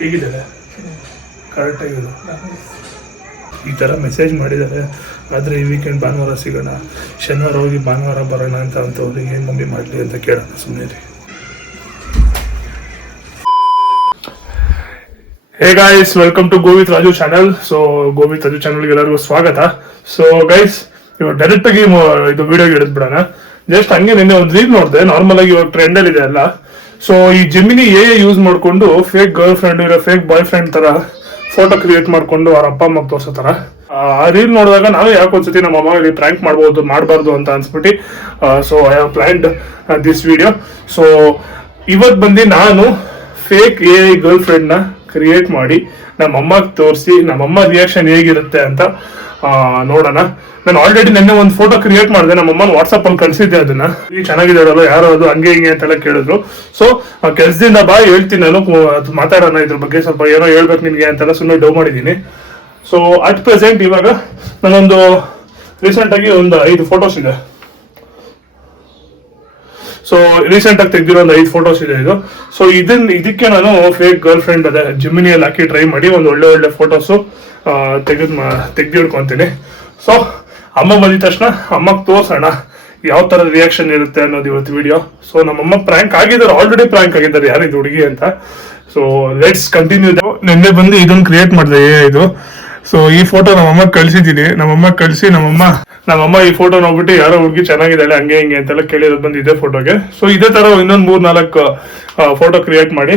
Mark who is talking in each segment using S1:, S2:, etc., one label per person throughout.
S1: ಹೇಗಿದ್ದಾರೆ? ಕರೆಕ್ಟಾಗಿದೆ ಈ ಥರ ಮೆಸೇಜ್ ಮಾಡಿದ್ದಾರೆ. ಆದರೆ ಈ ವೀಕೆಂಡ್ ಭಾನುವಾರ ಸಿಗೋಣ. ಶನಿವಾರ ಹೋಗಿ ಭಾನುವಾರ ಬರೋಣ ಅಂತ ಅಂತ ಅವ್ರಿಗೆ ಏನು ಮಮ್ಮಿ ಮಾಡಲಿ ಅಂತ ಕೇಳೋಣ ಸುಮ್ಮನೆ hey guys welcome to Govith Raju channel so Govith Raju ಚಾನಲ್ಗೆ ಎಲ್ಲರಿಗೂ ಸ್ವಾಗತ. ಸೊ ಗೈಸ್ ಇವಾಗ ಡೈರೆಕ್ಟ್ ಆಗಿ ಇದು ವಿಡಿಯೋಗೆ ಬಿಡೋಣ ಜಸ್ಟ್ ಹಂಗೆ ನಿನ್ನೆ ಒಂದು ರೀಲ್ ನೋಡಿದೆ. ನಾರ್ಮಲ್ ಆಗಿ ಇವಾಗ ಟ್ರೆಂಡಲ್ಲಿ ಇದೆ ಅಲ್ಲ. ಸೊ ಈ ಜೆಮಿನಿ ಎ ಯೂಸ್ ಮಾಡ್ಕೊಂಡು ಫೇಕ್ ಗರ್ಲ್ ಫ್ರೆಂಡ್ ಇರೋ ಫೇಕ್ ಬಾಯ್ ಫ್ರೆಂಡ್ ತರ ಫೋಟೋ ಕ್ರಿಯೇಟ್ ಮಾಡ್ಕೊಂಡು ಅವ್ರ ಅಪ್ಪ ಅಮ್ಮ ತೋರ್ಸೋ ತರ. ಆ ರೀಲ್ ನೋಡಿದಾಗ ನಾನು ಯಾಕೆ ಒಂದ್ಸತಿ ನಮ್ಮ ಅಮ್ಮ ಪ್ರ್ಯಾಂಕ್ ಮಾಡ್ಬೋದು, ಮಾಡಬಾರ್ದು ಅಂತ ಅನ್ಸ್ಬಿಟ್ಟು so I have planned this video so ಇವತ್ತು ಬಂದು ನಾನು ಫೇಕ್ ಎ ಗರ್ಲ್ ಫ್ರೆಂಡ್ನ ಕ್ರಿಯೇಟ್ ಮಾಡಿ, ನಮ್ಮ ಅಮ್ಮಗೆ ತೋರಿಸಿ, ನಮ್ಮ ಅಮ್ಮ ರಿಯಾಕ್ಷನ್ ಹೇಗಿರುತ್ತೆ ಅಂತ ನೋಡೋಣ. ನಾನು ಆಲ್ರೆಡಿ ನಿನ್ನೆ ಒಂದು ಫೋಟೋ ಕ್ರಿಯೇಟ್ ಮಾಡಿದೆ. ನಮ್ಮ ಅಮ್ಮನ ವಾಟ್ಸಪ್ ಅಲ್ಲಿ ಕಳಿಸಿದ್ದೆ ಅದನ್ನ. ಈ ಚೆನ್ನಾಗಿದಾರಲ್ಲ, ಯಾರೋ ಅದು, ಹಂಗೆ ಹಿಂಗೆ ಅಂತೆಲ್ಲ ಕೇಳಿದ್ರು. ಸೊ ಕೆಲ್ಸದಿಂದ ಬಾ, ಹೇಳ್ತೀನಿ ನಾನು. ಮಾತಾಡೋಣ ಇದ್ರ ಬಗ್ಗೆ. ಸ್ವಲ್ಪ ಏನೋ ಹೇಳ್ಬೇಕು ನಿನ್ಗೆ ಅಂತೆಲ್ಲ ಸುಮ್ಮನೆ ಡೌ ಮಾಡಿದ್ದೀನಿ. ಸೊ ಅಟ್ ಪ್ರೆಸೆಂಟ್ ಇವಾಗ ನಾನೊಂದು ರೀಸೆಂಟ್ ಆಗಿ ಒಂದು ಐದು ಫೋಟೋಸ್ ಇದೆ. ಸೊ ರೀಸೆಂಟ್ ಆಗಿ ತೆಗ್ದಿರೋ ಒಂದು ಐದು ಫೋಟೋಸ್ ಇದೆ ಇದು. ಸೊ ಇದನ್ನ ಇದಕ್ಕೆ ನಾನು ಫೇಕ್ ಗರ್ಲ್ ಫ್ರೆಂಡ್ ಅದೇ ಜಿಮಿನಿಯಲ್ಲಿ ಹಾಕಿ ಟ್ರೈ ಮಾಡಿ ಒಂದು ಒಳ್ಳೆ ಒಳ್ಳೆ ಫೋಟೋಸು ತೆಗೆದು ತೆಗ್ದು ಹಿಡ್ಕೊಂತೀನಿ ಸೊ ಅಮ್ಮ ಬಂದಿದ ತಕ್ಷಣ ಅಮ್ಮಗೆ ತೋರ್ಸೋಣ ಯಾವ ಥರದ ರಿಯಾಕ್ಷನ್ ಇರುತ್ತೆ ಅನ್ನೋದು ಇವತ್ತು ವಿಡಿಯೋ ಸೊ ನಮ್ಮಮ್ಮ ಪ್ರ್ಯಾಂಕ್ ಆಗಿದ್ದಾರೆ ಆಲ್ರೆಡಿ ಪ್ರ್ಯಾಂಕ್ ಆಗಿದ್ದಾರೆ ಯಾರಿದು ಹುಡುಗಿ ಅಂತ. ಸೊ ಲೆಟ್ಸ್ ಕಂಟಿನ್ಯೂ ನಿನ್ನೆ ಬಂದು ಇದನ್ನ ಕ್ರಿಯೇಟ್ ಮಾಡಿದೆ ಇದು. ಸೊ ಈ ಫೋಟೋ ನಮ್ಮಮ್ಮ ಕಳ್ಸಿದ್ದೀನಿ. ನಮ್ಮಮ್ಮ ಕಳ್ಸಿ, ನಮ್ಮಮ್ಮ ನಮ್ಮಮ್ಮ ಈ ಫೋಟೋ ನೋಡ್ಬಿಟ್ಟು ಯಾರೋ ಹುಡುಗಿ ಚೆನ್ನಾಗಿದ್ದಾಳೆ, ಹಂಗೆ ಹಿಂಗೆ ಅಂತೆಲ್ಲ ಕೇಳಿರೋದು ಬಂದು ಇದೇ ಫೋಟೋಗೆ ಸೊ ಇದೇ ತರ ಇನ್ನೊಂದು ಮೂರ್ ನಾಲ್ಕು ಫೋಟೋ ಕ್ರಿಯೇಟ್ ಮಾಡಿ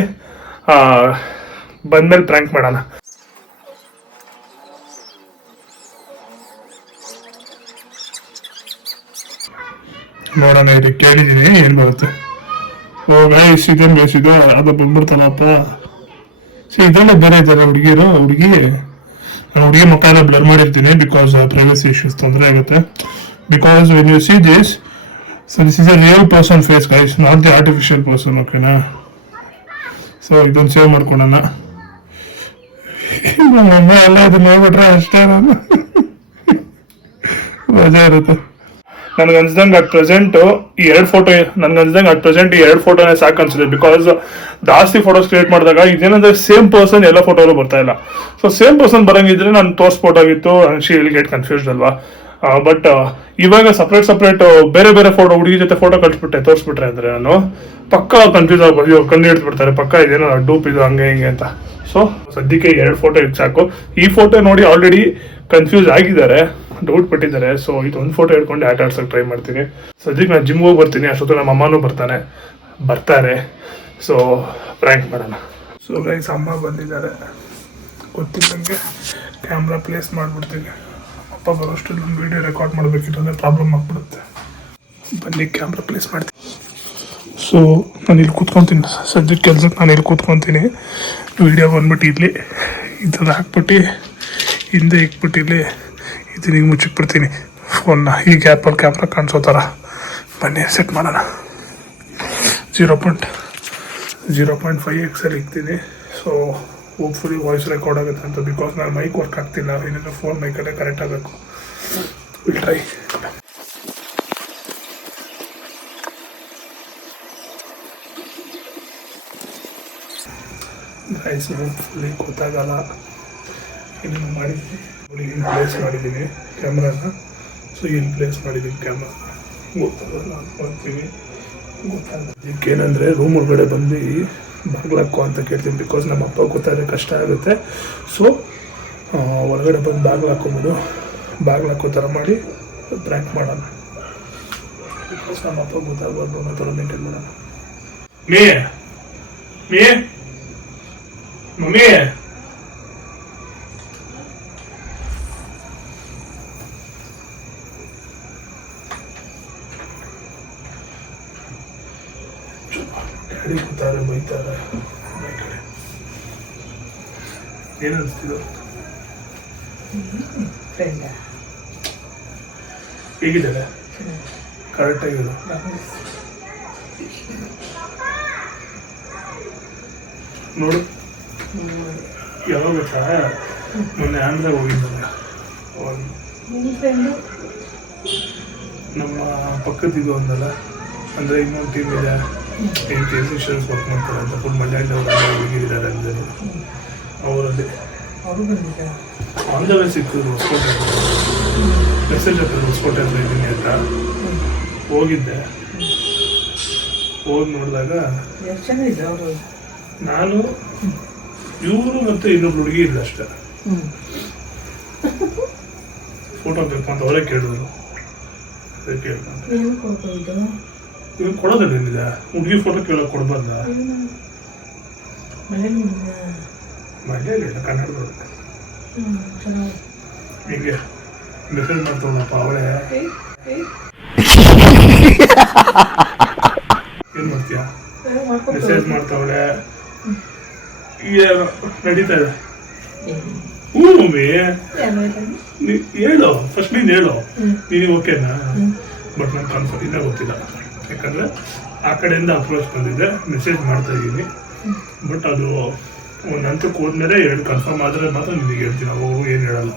S1: ಬಂದ್ಮೇಲೆ ಪ್ರ್ಯಾಂಕ್ ಮಾಡೋಣ. ನೋಡೋಣ, ಇದು ಕೇಳಿದ್ದೀನಿ, ಏನ್ ಬರುತ್ತೆ. ಇದೇನ್ ಗೈಸ್ ಇದು? ಅದು ಬಂದ್ಬಿಡ್ತಾನಪ್ಪ ಸೊ ಇದೆಲ್ಲ ಬೇರೆ ಇದ್ದಾರೆ ಹುಡುಗಿರು, ಹುಡುಗಿ. ಹುಡುಗಿ ಮುಖ ಬ್ಲರ್ ಮಾಡಿರ್ತೀನಿ ಬಿಕಾಸ್ ಪ್ರೈವಸಿ ಇಶ್ಯೂಸ್ ತೊಂದರೆ ಆಗುತ್ತೆ. Because when you see this so this is a real person face guys not the artificial person ಓಕೆನಾ ಸೊ ಇದೊಂದು ಸೇವ್ ಮಾಡ್ಕೊಳೋಣ. ನಮ್ಮ ಅಮ್ಮ ಎಲ್ಲ ಇದನ್ನ ಹೇಳ್ಬಿಟ್ರೆ ಅಷ್ಟೇ ನಾನು. ಮಜಾ ಇರುತ್ತೆ. ನನ್ಗೆ ಅನ್ಸ್ದಂಗೆ ಅಟ್ ಪ್ರೆಸೆಂಟ್ ಈ ಎರಡು ಫೋಟೋ ನನ್ಗೆ ಅನ್ಸ್ದಂಗೆ ಅಟ್ ಪ್ರೆಸೆಂಟ್ ಈ ಎರಡು ಫೋಟೋನೇ ಸಾಕು ಅನ್ಸುತ್ತೆ. ಬಿಕಾಸ್ ಜಾಸ್ತಿ ಫೋಟೋಸ್ ಕ್ರಿಯೇಟ್ ಮಾಡಿದಾಗ ಇದೇನಂದ್ರೆ ಸೇಮ್ ಪರ್ಸನ್ ಎಲ್ಲ ಫೋಟೋರು ಬರ್ತಾ ಇಲ್ಲ. ಸೊ ಸೇಮ್ ಪರ್ಸನ್ ಬರಂಗಿದ್ರೆ ನಾನು ತೋರಿಸ್ಬೋದಾಗಿತ್ತು ಶಿ ವಿಲ್ ಗೆಟ್ ಕನ್ಫ್ಯೂಸ್ಡ್ ಅಲ್ವಾ? ಬಟ್ ಇವಾಗ ಸಪ್ರೇಟ್ ಸಪ್ರೇಟ್ ಬೇರೆ ಬೇರೆ ಫೋಟೋ ಹುಡುಗಿ ಜೊತೆ ಫೋಟೋ ಕಳಿಸ್ಬಿಟ್ಟೆ ತೋರಿಸ್ಬಿಟ್ರೆ ಅಂದ್ರೆ ನಾನು ಪಕ್ಕ ಕನ್ಫ್ಯೂಸ್ ಆಗ್ಬೋದು ಕಂಡು ಹಿಡಿದ್ಬಿಡ್ತಾರೆ ಪಕ್ಕ ಇದೇನೋ ಡೂಪ್ ಇದು, ಹಂಗೆ ಹಿಂಗೆ ಅಂತ. ಸೊ ಸದ್ಯಕ್ಕೆ ಎರಡು ಫೋಟೋ ಇದು ಸಾಕು. ಈ ಫೋಟೋ ನೋಡಿ ಆಲ್ರೆಡಿ ಕನ್ಫ್ಯೂಸ್ ಆಗಿದ್ದಾರೆ ಡೌಟ್ ಪಟ್ಟಿದ್ದಾರೆ. ಸೊ ಇದು ಒಂದು ಫೋಟೋ ಹಿಡ್ಕೊಂಡು ಆಟ ಆಡ್ಸೋಕೆ ಟ್ರೈ ಮಾಡ್ತೀನಿ. ಸದ್ಯಕ್ಕೆ ನಾನು ಜಿಮ್ಗೆ ಹೋಗಿ ಬರ್ತೀನಿ ಅಷ್ಟೊತ್ತು ನಮ್ಮ ಅಮ್ಮನೂ ಬರ್ತಾನೆ, ಬರ್ತಾರೆ. ಸೊ ಪ್ರ್ಯಾಂಕ್ ಮಾಡೋಣ. ಸೊ ಗೈಸ್ ಅಮ್ಮ ಬಂದಿದ್ದಾರೆ. ಗೊತ್ತಿದ್ದಂಗೆ ಕ್ಯಾಮ್ರಾ ಪ್ಲೇಸ್ ಮಾಡಿಬಿಡ್ತೀನಿ. ಅಪ್ಪ ಬರೋಷ್ಟು ನಾನು ವಿಡಿಯೋ ರೆಕಾರ್ಡ್ ಮಾಡಬೇಕಿತ್ತಂದ್ರೆ ಪ್ರಾಬ್ಲಮ್ ಆಗ್ಬಿಡುತ್ತೆ. ಬನ್ನಿ ಕ್ಯಾಮ್ರಾ ಪ್ಲೇಸ್ ಮಾಡ್ತೀನಿ. ಸೊ ನಾನು ಇಲ್ಲಿ ಕೂತ್ಕೊತೀನಿ. ಸದ್ಯಕ್ಕೆ ಕೆಲಸಕ್ಕೆ ನಾನು ಇಲ್ಲಿ ಕೂತ್ಕೊತೀನಿ. ವಿಡಿಯೋ ಬಂದ್ಬಿಟ್ಟು ಇಲ್ಲಿ. ಇದನ್ನು ಹಾಕ್ಬಿಟ್ಟು, ಹಿಂದೆ ಇಕ್ಬಿಟ್ಟು ಇಲ್ಲಿ ಇದನ್ನ ಈಗ ಮುಚ್ಚಿಕ್ಬಿಡ್ತೀನಿ ಫೋನ್ನ ಈ ಗ್ಯಾಪಲ್ಲಿ ಕ್ಯಾಮ್ರಾ ಕಾಣಿಸೋ ಥರ. ಬನ್ನಿ ಸೆಟ್ ಮಾಡೋಣ. Zero point zero point five ಎಕ್ಸಲ್ಲಿ ಇಕ್ತೀನಿ. ಸೊ ಹೋಪ್ಫುಲಿ ವಾಯ್ಸ್ ರೆಕಾರ್ಡ್ ಆಗುತ್ತೆ ಅಂತ ಬಿಕಾಸ್ ನಾನು ಮೈಕ್ ವರ್ಕ್ ಆಗ್ತಿಲ್ಲ, ಏನಿದ್ರೆ ಫೋನ್ ಮೈಕಲ್ಲೇ ಕರೆಕ್ಟ್ ಆಗಬೇಕು. ವಿಲ್ ಟ್ರೈ ಗೈಸ್ ಫುಲ್ಲಿ ಗೊತ್ತಾಗಲ್ಲ. ಏನೇನು ಮಾಡಿದ್ದೀನಿ. ಇಲ್ಲಿ ಪ್ಲೇಸ್ ಮಾಡಿದ್ದೀನಿ ಕ್ಯಾಮ್ರಾನ ಸೊ ಇಲ್ಲಿ ಪ್ಲೇಸ್ ಮಾಡಿದ್ದೀನಿ ಕ್ಯಾಮ್ರಾ ಗೊತ್ತಾಗಲ್ಲ ಅನ್ಕೊಳ್ತೀನಿ ಗೊತ್ತಾಗಲ್ಲ ಏನಂದರೆ ರೂಮ್ ಒಳಗಡೆ ಬಂದು ಬಾಗ್ಲಾಕೋ ಅಂತ ಕೇಳ್ತೀನಿ ಬಿಕಾಸ್ ನಮ್ಮ ಅಪ್ಪ ಗೊತ್ತಾದರೆ ಕಷ್ಟ ಆಗುತ್ತೆ. ಸೊ ಒಳಗಡೆ ಬಂದು ಬಾಗ್ಲು ಬಾಗ್ಲಾಕೋ ಥರ ಮಾಡಿ ಪ್ರ್ಯಾಂಕ್ ಮಾಡೋಣ. ಬಿಕಾಸ್ ನಮ್ಮ ಅಪ್ಪ ಗೊತ್ತಾಗಬಾರ್ದು ಅನ್ನೋ ಥರ ಮೇಂಟೈನ್ ಮಾಡೋಣ. ಮೇ ಮೇ ಮಮ್ಮಿ. ಬೈತಾರೆ ಬೈತಾರೆ ಏನು ಅನಿಸ್ತಿದೆ ಹೇಗಿದ್ದಾರೆ ಕರೆಕ್ಟಾಗಿದೆ ನೋಡು. ಯಾವಾಗ ಗೊತ್ತಾ ಮೊನ್ನೆ ಆಂಧ್ರ ಹೋಗಿದ್ದಾರೆ ಅವಾಗ
S2: ನಿಮ್ಮ ಫ್ರೆಂಡು
S1: ನಮ್ಮ ಪಕ್ಕದಿದ್ದು ಒಂದಲ್ಲ. ಅಂದರೆ ಇನ್ನೊಂದು ಟೀಮ್ ಇದೆ. ಇನ್ಶೂರೆನ್ಸ್ ವರ್ಕ್ ಮಾಡ್ತಾರೆ ಅಂತ. ಫುಲ್ ಇದ್ದಾರೆ ಹೋಗಿದ್ದಾರೆ ಅಂದರೆ.
S2: ಅವರಲ್ಲಿ.
S1: ಆನ್ ದ ವೇ ಸಿಕ್ಕಿದ್ರು ಹೊಸಕೋಟೆ ಮೆಸೇಜ್ ಹಾಕಿದ್ರು ಹೊಸಕೋಟೆ ಹತ್ರ ಇದ್ದೀನಿ ಅಂತ. ಹೋಗಿದ್ದೆ. ಹೋಗಿ ನೋಡಿದಾಗ ನಾನು ಇವರು ಮತ್ತು ಇನ್ನೊಬ್ರು ಹುಡುಗಿ ಇಲ್ಲ ಅಷ್ಟೇ. ಫೋಟೋ ಬೇಕು ಅಂತ ಅವರೇ ಕೇಳಿದ್ರು. ಅದೇ ಕೇಳಿದ ಕೊಡೋದಿಲ್ಲ ಕೊಡೋದೇನಿದೆ ಹುಡುಗಿ ಫೋಟೋ ಕೇಳೋಕೆ ಕೊಡ್ಬಾರ್ದ?
S2: ಮನೇಲಿ ಕನ್ನಡದವ್ರು.
S1: ಹೀಗೆ ಮೆಸೇಜ್ ಮಾಡ್ತಾವಳಪ್ಪ ಅವಳೇ ಏನು ಮಾಡ್ತೀಯ? ಮೆಸೇಜ್ ಮಾಡ್ತಾವಳೆ ಈಗ ನಡೀತಾ ಇದೆ? ಹ್ಞೂ ಮಮ್ಮಿ. ಹೇಳು ಫಸ್ಟ್ ನೀನು ಹೇಳು. ನೀನು ಓಕೆನಾ ಬಟ್ ನಂಗೆ ಕನ್ಫರ್ಮ್ ಇನ್ನೂ ಗೊತ್ತಿಲ್ಲ. ಯಾಕಂದರೆ ಆ ಕಡೆಯಿಂದ ಅಪ್ರೋಚ್ ಬಂದಿದೆ. ಮೆಸೇಜ್ ಮಾಡ್ತಾ ಇದ್ದೀನಿ. ಬಟ್ ಅದು ಒಂದು ಹಂತಕ್ಕೆ ಹೋದ್ಮೇಲೆ ಎರಡು ಕನ್ಫರ್ಮ್ ಆದರೆ ಮಾತ್ರ ನಿಮಗೆ ಹೇಳ್ತೀನಿ. ಓ ಏನು ಹೇಳಲ್ಲ.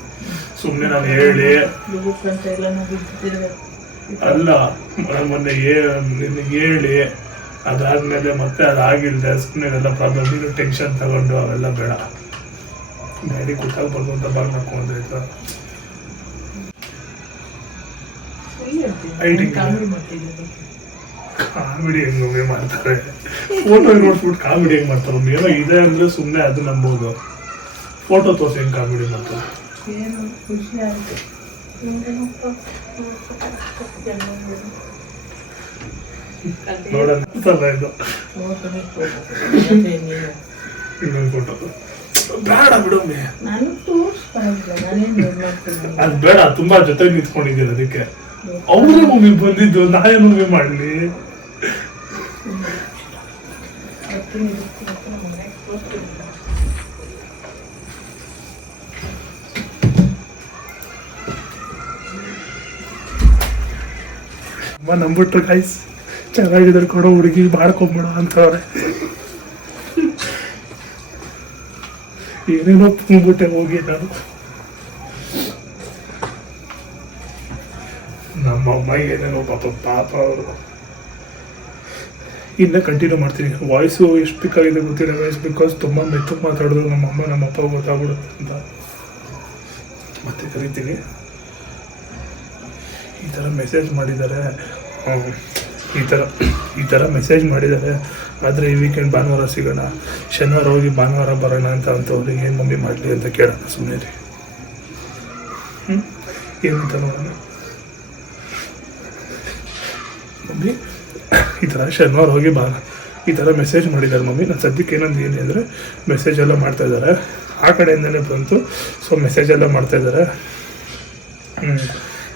S1: ಸುಮ್ಮನೆ ನಾನು ಹೇಳಿ. ಅಲ್ಲ ನಾನು ಮೊನ್ನೆ ನಿಮಗೆ ನಿನಗೆ ಹೇಳಿ. ಅದಾದಮೇಲೆ ಮತ್ತೆ ಅದಾಗಿಲ್ದೆ ಸುಮ್ಮನೆ ಎಲ್ಲ ಪ್ರಾಬ್ಲಮ್ ನೀನು ಟೆನ್ಷನ್ ತಗೊಂಡು ಅವೆಲ್ಲ ಬೇಡ. ಗಾಡಿ ಕೂತಾಗ ಅಂತ ಬಾಗ್ ಮಾಡ್ಕೊಂಡ್ರೆ ಡಿ
S2: ಕಾಮಿಡಿ ಮಾಡ್ತಿದ್ದೀನಿ
S1: ಕಾಮಿಡಿ ಹೆಂಗ್ ಒಮ್ಮೆ ಮಾಡ್ತಾರೆ? ಫೋಟೋ ನೋಡ್ಬಿಟ್ಟು ಕಾಮಿಡಿ ಹೆಂಗ್ ಮಾಡ್ತಾರೆ? ಒಮ್ಮೆ ಏನೋ ಇದೆ ಅಂದ್ರೆ ಸುಮ್ಮನೆ ಅದು ನಂಬೋದು. ಫೋಟೋ ತೋರಿಸಿ ಹೆಂಗ್ ಕಾಮಿಡಿ ಮಾಡ್ತಾರೆ. ಇದು ಇನ್ನೊಂದು ಫೋಟೋ ಬೇಡ ಬಿಡೊಮ್ಮೆ ಅದು ಬೇಡ ತುಂಬಾ ಜೊತೆ ನಿಂತ್ಕೊಂಡಿದ್ದೀರ ಅದಕ್ಕೆ. ಅವರೇ ಮೂವಿ ಬಂದಿದ್ದು ನಾನೇ ಮೂವಿ ಮಾಡ್ಲಿ. ಅಮ್ಮ ನಂಬಿಟ್ರು ಗೈಸ್ ಚೆನ್ನಾಗಿದ್ದಾರೆ ಕೊಡೋ ಹುಡುಗಿ, ಮಾಡ್ಕೊಂಬಿಡ ಅಂತವ್ರೆ ಏನೇನೋ ತುಂಬಿಟ್ಟೆ ಹೋಗಿ ನಾನು. ನಮ್ಮ ಅಮ್ಮ ಏನೇನೋ ಪಾಪ ಪಾಪ ಅವರು. ಇನ್ನ ಕಂಟಿನ್ಯೂ ಮಾಡ್ತೀನಿ. ವಾಯ್ಸು ಎಷ್ಟು ಬೇಕಾಗಿದೆ ಗೊತ್ತಿಲ್ಲ ವಾಯ್ಸ್ ಬಿಕಾಸ್ ತುಂಬ ಮೆತ್ತಗೆ ಮಾತಾಡಿದ್ರು ನಮ್ಮ ಅಮ್ಮ ನಮ್ಮ ಅಪ್ಪ ಗೊತ್ತಾಗ್ಬಿಡುತ್ತೆ ಅಂತ. ಮತ್ತೆ ಕರಿತೀನಿ. ಈ ಥರ ಮೆಸೇಜ್ ಮಾಡಿದ್ದಾರೆ. ಈ ಥರ ಈ ಥರ ಮೆಸೇಜ್ ಮಾಡಿದ್ದಾರೆ. ಆದರೆ ಈ ವೀಕೆಂಡ್ ಭಾನುವಾರ ಸಿಗೋಣ. ಶನಿವಾರ ಹೋಗಿ ಭಾನುವಾರ ಬರೋಣ ಅಂತ ಅಂತವ್ರಿಗೆ, ಏನು ಮಮ್ಮಿ ಮಾಡಲಿ? ಅಂತ ಕೇಳೋಣ ಸುಮ್ಮನೆ ರೀ ಏನಂತ ನೋಡೋಣ. ಮಮ್ಮಿ? ಈ ಥರ ಶನಿವಾರ ಹೋಗಿ ಬಾ. ಈ ಥರ ಮೆಸೇಜ್ ಮಾಡಿದ್ದಾರೆ ಮಮ್ಮಿ. ನಾನು ಸದ್ಯಕ್ಕೆ ಏನೊಂದು ಏನು ಅಂದರೆ ಮೆಸೇಜ್ ಎಲ್ಲ ಮಾಡ್ತಾ ಇದ್ದಾರೆ. ಆ ಕಡೆಯಿಂದಲೇ ಬಂತು. ಸೊ ಮೆಸೇಜ್ ಎಲ್ಲ ಮಾಡ್ತಾ ಇದ್ದಾರೆ.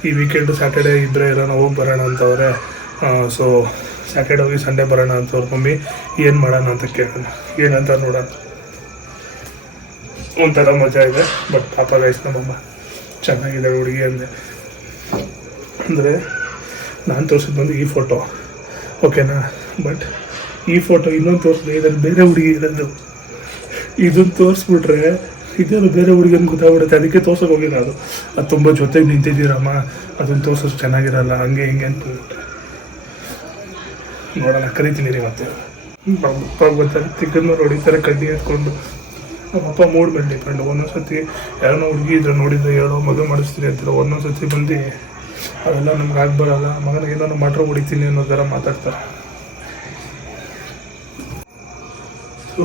S1: ಈ ವೀಕೆಂಡು ಸ್ಯಾಟರ್ಡೇ ಇಬ್ಬರೇ ಇರೋಣ ಹೋಗಿ ಬರೋಣ ಅಂತವ್ರೆ. ಸೊ ಸ್ಯಾಟರ್ಡೇ ಹೋಗಿ ಸಂಡೇ ಬರೋಣ ಅಂತವ್ರು ಮಮ್ಮಿ. ಏನು ಮಾಡೋಣ ಅಂತ ಕೇಳೋಣ. ಏನಂತ ನೋಡೋಣ. ಒಂಥರ ಮಜಾ ಇದೆ. ಬಟ್ ಪಾಪ ಗೈಸ್ ನಮ್ಮಮ್ಮ ಚೆನ್ನಾಗಿದೆ ಹುಡುಗಿ ಅಂದೆ. ಅಂದರೆ ನಾನು ತೋರಿಸಿದ್ ಬಂದು ಈ ಫೋಟೋ ಓಕೆನಾ? ಬಟ್ ಈ ಫೋಟೋ ಇನ್ನೊಂದು ತೋರಿಸಿದೆ ಇದರಲ್ಲಿ ಬೇರೆ ಹುಡುಗಿ ಇರೋದು ಇದನ್ನು ತೋರಿಸ್ಬಿಟ್ರೆ ಇದೇನು ಬೇರೆ ಹುಡುಗಿ ಅಂತ ಗೊತ್ತಾಗ್ಬಿಡುತ್ತೆ. ಅದಕ್ಕೆ ತೋರ್ಸಕ್ಕೆ ಹೋಗಿಲ್ಲ ಅದು. ಅದು ತುಂಬ ಜೊತೆಗೆ ನಿಂತಿದ್ದೀರಮ್ಮ. ಅದನ್ನು ತೋರ್ಸೋದು ಚೆನ್ನಾಗಿರಲ್ಲ, ಹಂಗೆ ಹಿಂಗೆ ಅಂತ. ನೋಡೋಣ ಕರಿತೀನಿ ರೀ ಮತ್ತೆ ಅಪ್ಪ ಬರ್ತಾರೆ ತಿಕ್ಕನ್ನು ಹೊಡಿತಾರೆ ಕಡ್ಡಿ ಎತ್ಕೊಂಡು. ನಮ್ಮಪ್ಪ ಮೂಡ್ ಮೇಲೆ ಡಿಪೆಂಡ್. ಒಂದೊಂದು ಸತಿ ಯಾರನ್ನೋ ಹುಡುಗಿ ಇದ್ರೆ ನೋಡಿದ್ರೆ ಹೇಳೋ ಮದುವೆ ಮಾಡಿಸ್ತೀರಿ ಅಂತಾರೆ ಒಂದೊಂದು ಸತಿ ಬಂದು ಅವೆಲ್ಲ ನಮ್ಗೆ ಆಗ್ಬರಲ್ಲ. ಮಗನಿಗೆ ನಾನು ಮಟ್ರ್ ಹೊಡಿತೀನಿ ಅನ್ನೋ ಥರ ಮಾತಾಡ್ತಾರೆ. ಸೊ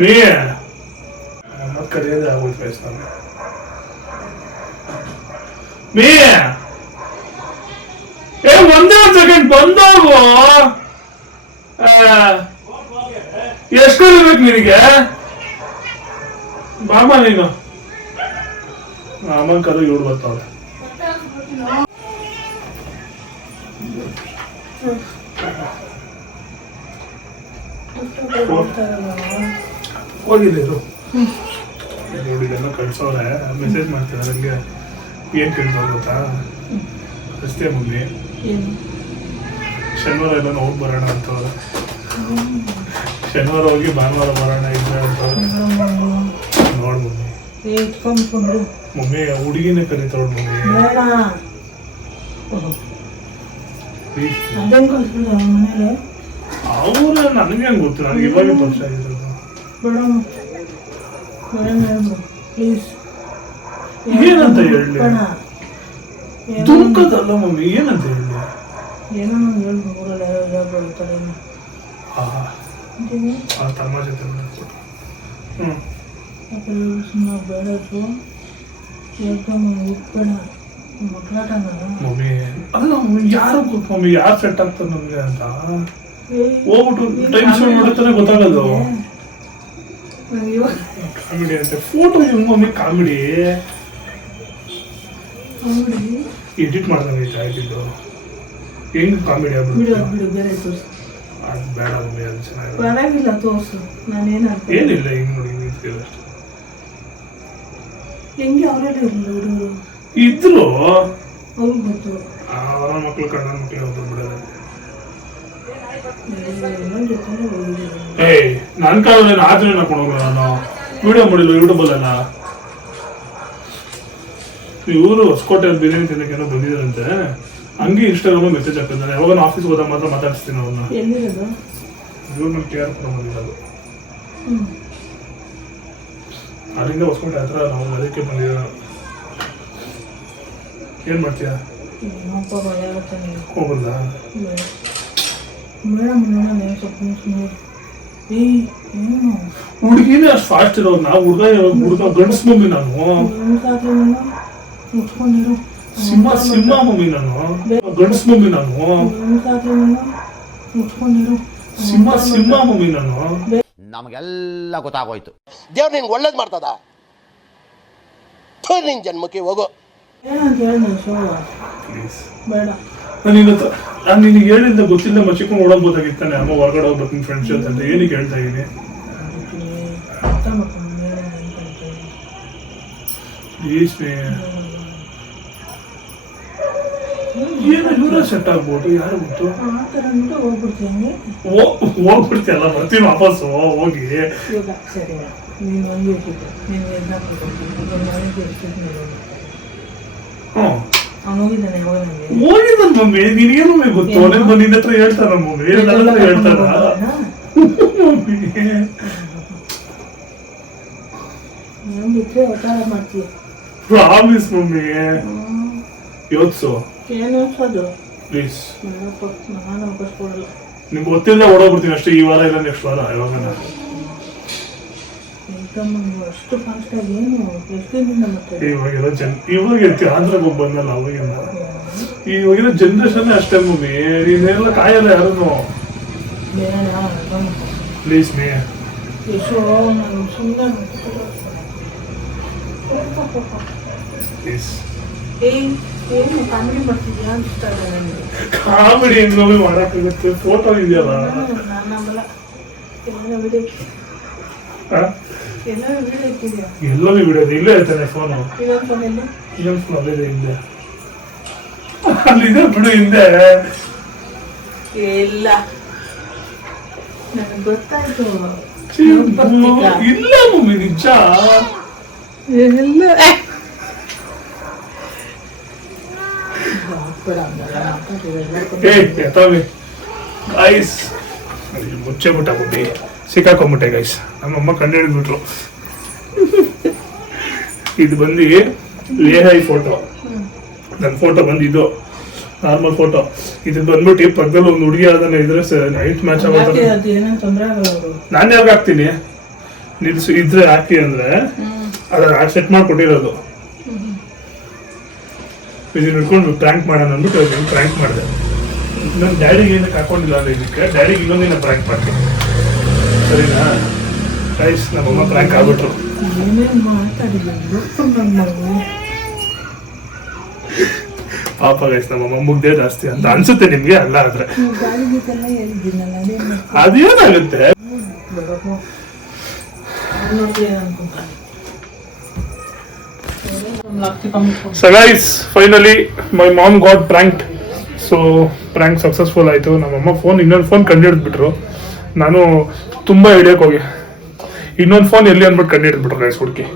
S1: ನೀ? ನಮ್ಮ ಕರೆಯೋದೇ ಒಂದು ಸೆಕೆಂಡ್ ಬಂದೋಗು ಎಷ್ಟು ಕಲಿಬೇಕು ನಿನಗೆ? ಬಾಮ ನೀನು? ಮಾಮನ್ ಕರು ಇವಳು ಬರ್ತಾವಳೆ ನೋಡಿ ಕಳ್ಸೋರೆ ಕಳ್ಸವ್ರೆ. ಮೆಸೇಜ್ ಮಾಡ್ತಾರೆ ನನಗೆ ಏನು ಕೇಳ್ತಾರೆ ಗೊತ್ತಾ? ಅಷ್ಟೇ
S2: ಏನು?
S1: ಶನಿವಾರ ಎಲ್ಲ ಹೋಗಿ ಬರೋಣ ಅಂತವ್ರೆ. ಶನಿವಾರ ಹೋಗಿ ಭಾನುವಾರ ಬರೋಣ ಇಲ್ಲ ಅಂತವ್ರೆ.
S2: ಎತ್ಕೊಂಡ್ಕೊಂಡು
S1: ಮಮ್ಮಿ ಹುಡುಗಿನೇ ಕರೀತಾವಳು ಮಮ್ಮಿ.
S2: ಬೇಡ. ಅದೇನು ಕಳ್ಸ್ಬಿಡ ಮನೇಲಿ.
S1: ಅವ್ರು ನನಗೆ ಹೆಂಗ್ ಗೊತ್ತು ನನಗೆ ಇವಾಗ ತೋರ್ಸ
S2: ಆಗಿದ್ರು ಪ್ಲೀಸ್
S1: ಏನಂತ ಹೇಳಿ ದುಃಖದಲ್ಲ ಮಮ್ಮಿ ಏನಂತ ಹೇಳಿ
S2: ಏನೋ ಒಂದು ಹೇಳ್ಬು ಊರಲ್ಲಿ ಯಾರೋ ಜಾಬ್ ಬರ್ತಾರೆ
S1: ಆಹಾ, ಆ ತಮಾಷೆ ತೆಗ್ದು ಮಮ್ಮಿ ಅಲ್ಲ ಯಾರು ಮಮ್ಮಿ ಯಾರು ಸೆಟ್ ಆಗ್ತದೆ ನಮಗೆ ಅಂತ? ಹೋಗ್ಬಿಟ್ಟು ಟೈಮ್ ಸ್ಪೆಂಡ್ ಮಾಡುತ್ತಾನೆ ಗೊತ್ತಾಗದು
S2: ನಂಗೆ ಇವಾಗ
S1: ಕಾಮಿಡಿ ಅಂತ. Photo mummy comedy. ಎಡಿಟ್ ಮಾಡ್ದಂಗೈತೆ ಆಗಿದ್ದು ಹೆಂಗ್ ಕಾಮಿಡಿ ಅದು ಬೇಡ ಮಮ್ಮಿ ಅದು ಚೆನ್ನಾಗಿಲ್ಲ.
S2: ಪರವಾಗಿಲ್ಲ ತೋರಿಸು. ನಾನೇನು
S1: ಏನಿಲ್ಲ ಹಿಂಗ್ ನೋಡಿ ನಿಂತಿಲ್ಲ
S2: ಹೆಂಗೆ ಅವರಲ್ಲಿ ಹುಡುಗರು
S1: ಇದ್ರು
S2: ಅವ್ರಿಗೆ ಗೊತ್ತು.
S1: ಅವರ ಮಕ್ಳು ಕಣ್ಣ
S2: ಜೊತೆನೇ ಹೋಗಿದ್ದೀನಿ
S1: ಏಯ್ ನನ್ನ ಕಾಲದಲ್ಲಿ ಆದ್ರೆ ಹಾಕೊಂಡು ಹೋಗಲ್ಲ ನಾನು. ವಿಡಿಯೋ ಮಾಡಿಲ್ಲ ಯೂಟ್ಯೂಬಲ್ಲ ಇವರು ಹೊಸಕೋಟೆ ಬಿರಿಯಾನಿ ತಿನ್ನಕ್ಕೇನೋ ಬಂದಿದ್ದಾರಂತೆ. ಹಂಗೆ ಇನ್ಸ್ಟಾಗ್ರಾಮ್ ಮೆಸೇಜ್ ಹಾಕಿದ್ದಾನೆ ಯಾವಾಗ ಆಫೀಸ್ ಹೋದಾಗ ಮಾತ್ರ ಮಾತಾಡಿಸ್ತೀನಿ ಅವ್ರನ್ನ. ಇವ್ರು ನನ್ನ ಕೇರ್ ಕೂಡ ಬಂದಿರೋದು
S2: ಹ್ಞೂ
S1: ಅಲ್ಲಿಂದ ಹೊಸ್ಕೊಂಡು ಹತ್ರ ನಾವು ಅದಕ್ಕೆ ಬಂದಿರೋ ಏನು ಮಾಡ್ತೀಯ? ಹೋಗಲ್ಲ ಹುಡುಗಿನೇ ಅಷ್ಟು ಫಾಸ್ಟ್ ಇರೋದು? ನಾವು ಹುಡುಗ ಹುಡುಗ ಗಂಡಸ್ ಮಮ್ಮಿ ನಾನು. ಸಿಂಹ ಸಿಂಹ ಮಮ್ಮಿ ನಾನು. ಗಂಡಸ್ ಮಮ್ಮಿ ನಾನು. ಸಿಂಹ ಸಿಂಹ ಮಮ್ಮಿ ನಾನು.
S3: ನಮಗೆಲ್ಲ ಗೊತ್ತಾಗೋಯ್ತು.
S4: ದೇವ್ರು ನಿನ್ಗೆ ಒಳ್ಳೇದು ಮಾಡ್ತದ? ನಿನ್ ಜನ್ಮಕ್ಕೆ ಹೋಗೋ.
S1: ನಾನು ನಿನ್ನ ಹತ್ರ ನಾನು ನಿನಗೆ ಹೇಳಿದ್ದ ಗೊತ್ತಿಲ್ಲ ಮಚ್ಚಿಕೊಂಡು ಓಡೋಗ್ಬೋದಾಗಿತ್ತಾನೆ ಅಮ್ಮ ಹೊರಗಡೆ ಹೋಗ್ಬೇಕು ಫ್ರೆಂಡ್ಸ್ ಜೊತೆ ಅಂತ ಏನಕ್ಕೆ ಹೇಳ್ತಾ ಇದ್ದೀನಿ
S2: ಅದಕ್ಕೆ ಅರ್ಥ
S1: ಏನು ಇವರೇ ಸೆಟ್ ಆಗ್ಬೋದು ಯಾರು ಗೊತ್ತು
S2: ಆ ಥರ ಅಂದ್ಬಿಟ್ಟು ಹೋಗ್ಬಿಡ್ತೀನಿ
S1: ಹೋಗ್ಬಿಡ್ತೀಯಲ್ಲ ಬರ್ತೀನಿ ವಾಪಸ್ಸು ಹೋಗಿ
S2: ಇವಾಗ ಸರಿ ನೀನು ಒಂದು ನೀನು ಎಕ್ಸಾಂಪಲ್ ಕೊಡ್ತೀನಿ ಇವಾಗ ನನಗೆ ಎಷ್ಟಿದ್ದು
S1: ಹ್ಞೂ
S2: ಅವ್ನು ಹೋಗಿದ್ದಾನೆ ಯಾವಾಗ ನನಗೆ
S1: ಹೋಗಿದ್ದಾನೆ ಮಮ್ಮಿ ನಿನಗೇನು ಮಮ್ಮಿ ಗೊತ್ತು ಅವನೇ ಬಂದು ನಿನ್ನ ಹತ್ರ ಹೇಳ್ತಾರ ಮಮ್ಮಿ ನನ್ನ ಹತ್ರ ಹೇಳ್ತಾರ ಮಮ್ಮಿ
S2: ನಾನು ಬಿಟ್ಟರೆ ಅವತಾರ ಮಾಡ್ತೀಯ
S1: ಪ್ರಾಮಿಸ್ ಮಮ್ಮಿ ಯೋತ್ಸು
S2: ಏನು ಅನ್ಸೋದು
S1: ಪ್ಲೀಸ್
S2: ನಾನು ಅವಕಾಶ ಕೊಡಲ್ಲ
S1: ನಿಮ್ಗೆ ಗೊತ್ತಿಲ್ಲ ಓಡೋಗ್ಬಿಡ್ತೀನಿ ಅಷ್ಟೇ ಈ ವಾರ ಇಲ್ಲ ನೆಕ್ಸ್ಟ್ ವಾರ
S2: ಎಕ್ಸಾಮ್ ಅಷ್ಟು ಏನು? ಮತ್ತೆ?
S1: ಇವಾಗಿರೋ ಜನ್ ಇವಾಗ ಇರ್ತೀವಿ ಹೋಗಿ ಬಂದಲ್ಲ ಅವಾಗಿಂದ. ಇವಾಗಿರೋ ಜನ್ರೇಷನ್ ಅಷ್ಟೇ ಮೂವಿ ನೀನೆಲ್ಲ ಕಾಯಲ್ಲ ಯಾರನ್ನು. ಪ್ಲೀಸ್ ಮೇ.
S2: ಸುಮ್ಮನೆ
S1: ಪ್ಲೀಸ್
S2: ಏನು ಕಾಮಿಡಿ ಮಾಡ್ತಿದ್ಯಾ ಅಂತ ನನಗೆ
S1: ಕಾಮಿಡಿ ಹೆಂಗ್ ಮಾಡಕ್ಕಾಗುತ್ತೆ ಫೋಟೋ ಇದೆಯಲ್ಲ?
S2: ನಾನು ನಂಬಲ್ಲ. ಏನೋ ವಿಡಿಯೋ? ಎಲ್ಲ ವಿಡಿಯೋ ಇಟ್ಟಿದ್ಯಾ
S1: ಎಲ್ಲೋ ಬಿಡೋದು ಇಲ್ಲೇ ಇರ್ತಾನೆ ಫೋನು
S2: ಇನ್ನೊಂದು ಫೋನಲ್ಲಿ
S1: ಇನ್ನೊಂದು ಫೋನ್ ಅಲ್ಲಿದೆ ಹಿಂದೆ. ಅಲ್ಲಿದೆ ಬಿಡು ಹಿಂದೆ.
S2: ಇಲ್ಲ. ನನಗೆ ಗೊತ್ತಾಯ್ತು.
S1: ಇಲ್ಲ ಮಮ್ಮಿ ನಿಜ.
S2: ಇಲ್ಲ ಬೇಡ ಹಂಗಲ್ಲ ಮಾತಾಡ್ತಿದ್ರೆ
S1: ಏ ಎತ್ತಾವೆ ಗೈಸ್ ಮುಚ್ಚೆ ಬಿಟ್ಟ ಬುದ್ಧಿ ಸಿಕ್ಕಾಕೊಂಬಿಟ್ಟೆ ಗೈಸ್ ನಮ್ಮಮ್ಮ ಕಂಡು ಹಿಡಿದ್ಬಿಟ್ರು. ಇದು ಬಂದು ಲೇಹೈ ಫೋಟೋ ನನ್ನ ಫೋಟೋ ಬಂದಿದ್ದು ನಾರ್ಮಲ್ ಫೋಟೋ ಇದು ಬಂದ್ಬಿಟ್ಟು ಪಕ್ಕದಲ್ಲಿ ಒಂದು ಹುಡುಗಿ ಅದನ್ನ ಇದ್ರೆ ನೈಟ್ ಮ್ಯಾಚ್ ಆಗುತ್ತೆ ನಾನು ಯಾವಾಗ ಹಾಕ್ತೀನಿ? ನಿಲ್ಸು ಇದ್ರೆ ಹಾಕಿ ಅಂದ್ರೆ ಅದ್ರ ಸೆಟ್ ಮಾಡ್ಕೊಟ್ಟಿರೋದು. ಇದನ್ನ ಹಿಡ್ಕೊಂಡು ಪ್ರ್ಯಾಂಕ್ ಮಾಡೋಣ ಅಂದ್ಬಿಟ್ಟು ಅವ್ರಿಗೆ ಪ್ರ್ಯಾಂಕ್ ಮಾಡಿದೆ. ನನ್ನ ಡ್ಯಾಡಿಗೆ ಏನಕ್ಕೆ ಹಾಕೊಂಡಿಲ್ಲ ಅಂದ್ರೆ ಇದಕ್ಕೆ ಡ್ಯಾಡಿಗೆ ಇನ್ನೊಂದಿನ ಪ್ರ್ಯಾಂಕ್ ಮಾಡ್ತೀನಿ ಸರಿನಾ? ಗೈಸ್ ನಮ್ಮಮ್ಮ ಪ್ರ್ಯಾಂಕ್ ಆಗ್ಬಿಟ್ರು. ಪಾಪ ಗೈಸ್ ನಮ್ಮಮ್ಮ ಮುಗ್ದೇ ಜಾಸ್ತಿ ಅಂತ ಅನ್ಸುತ್ತೆ ನಿಮ್ಗೆ? ಅಲ್ಲ ಆದ್ರೆ. ಅದೇನಾಗುತ್ತೆ? So guys finally my mom got prank so prank successful ಆಯಿತು. ನಮ್ಮಮ್ಮ ಫೋನ್ ಇನ್ನೊಂದು ಫೋನ್ ಕಂಡುಹಿಡಿದ್ಬಿಟ್ರು ನಾನು ತುಂಬ ಹಿಡಿಯೋಕೆ ಹೋಗಿ. ಇನ್ನೊಂದು ಫೋನ್ ಎಲ್ಲಿ ಅಂದ್ಬಿಟ್ಟು ಕಂಡುಹಿಡಿದ್ಬಿಟ್ರು ಗೈಸ್ ಹುಡುಕಿ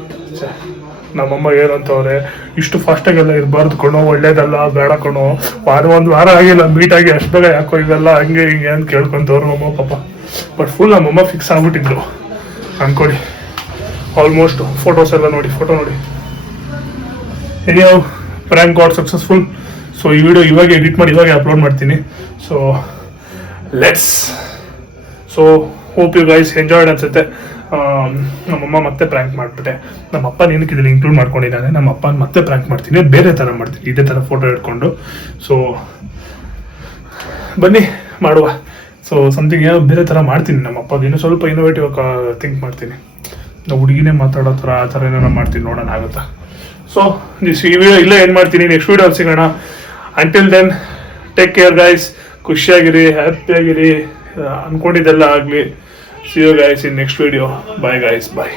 S1: ನಮ್ಮಮ್ಮ ಏನಂತವ್ರೆ ಇಷ್ಟು ಫಾಸ್ಟಾಗೆಲ್ಲ ಇರಬಾರ್ದು ಕಣೋ, ಒಳ್ಳೇದಲ್ಲ, ಬೇಡ ಕಣೋ. ವಾರ ಒಂದು ವಾರ ಆಗಿಲ್ಲ ಮೀಟ್ ಆಗಿ ಅಷ್ಟು ಬೇಗ ಯಾಕೋ ಇವೆಲ್ಲ ಹಂಗೆ ಹಿಂಗೆ ಅಂತ ಕೇಳ್ಕೊಂತವ್ರು ಅಮ್ಮ, ಪಾಪ. ಬಟ್ ಫುಲ್ ನಮ್ಮಮ್ಮ ಫಿಕ್ಸ್ ಆಗ್ಬಿಟ್ಟಿದ್ರು. ಅಂದ್ಕೊಡಿ ಆಲ್ಮೋಸ್ಟ್ ಫೋಟೋಸ್ ಎಲ್ಲ ನೋಡಿ ಫೋಟೋ ನೋಡಿ. Anyway prank got successful so ಈ ವಿಡಿಯೋ ಇವಾಗ ಎಡಿಟ್ ಮಾಡಿ ಇವಾಗ ಅಪ್ಲೋಡ್ ಮಾಡ್ತೀನಿ. So let's so hope you guys enjoyed ಅನ್ಸುತ್ತೆ. ಆಮ್, ನಮ್ಮಮ್ಮ ಮತ್ತೆ ಪ್ರ್ಯಾಂಕ್ ಮಾಡಿಬಿಟ್ಟೆ. ನಮ್ಮ ಅಪ್ಪ ಏನಕ್ಕೆ ಇದರಲ್ಲಿ ಇನ್ಕ್ಲೂಡ್ ಮಾಡ್ಕೊಂಡಿದ್ದಾನೆ? ನಮ್ಮ ಅಪ್ಪನ ಮತ್ತೆ ಪ್ರ್ಯಾಂಕ್ ಮಾಡ್ತೀನಿ. ಬೇರೆ ಥರ ಮಾಡ್ತೀನಿ. ಇದೇ ಥರ ಫೋಟೋ ಹಿಡ್ಕೊಂಡು. ಸೊ ಬನ್ನಿ ಮಾಡುವ. ಸೊ ಸಮಥಿಂಗ್ ಏನೋ ಬೇರೆ ಥರ ಮಾಡ್ತೀನಿ. ನಮ್ಮ ಅಪ್ಪಗೆ ಇನ್ನೂ ಸ್ವಲ್ಪ ಇನೋವೇಟಿವ್ ಥಿಂಕ್ ಮಾಡ್ತೀನಿ. ನಾವು ಹುಡುಗಿನೇ ಮಾತಾಡೋ ಥರ ಆ ಥರ ಏನಾರ ಮಾಡ್ತೀನಿ ನೋಡೋಣ ಆಗುತ್ತಾ? ಸೊ ದಿಸ್ ಈ ವಿಡಿಯೋ ಇಲ್ಲೇ ಏನು ಮಾಡ್ತೀನಿ? ನೆಕ್ಸ್ಟ್ ವಿಡಿಯೋ ಸಿಗೋಣ. Until then take care guys ಖುಷಿಯಾಗಿರಿ, ಹ್ಯಾಪಿಯಾಗಿರಿ. ಅಂದ್ಕೊಂಡಿದ್ದೆಲ್ಲ ಆಗಲಿ. See you guys in next video bye guys bye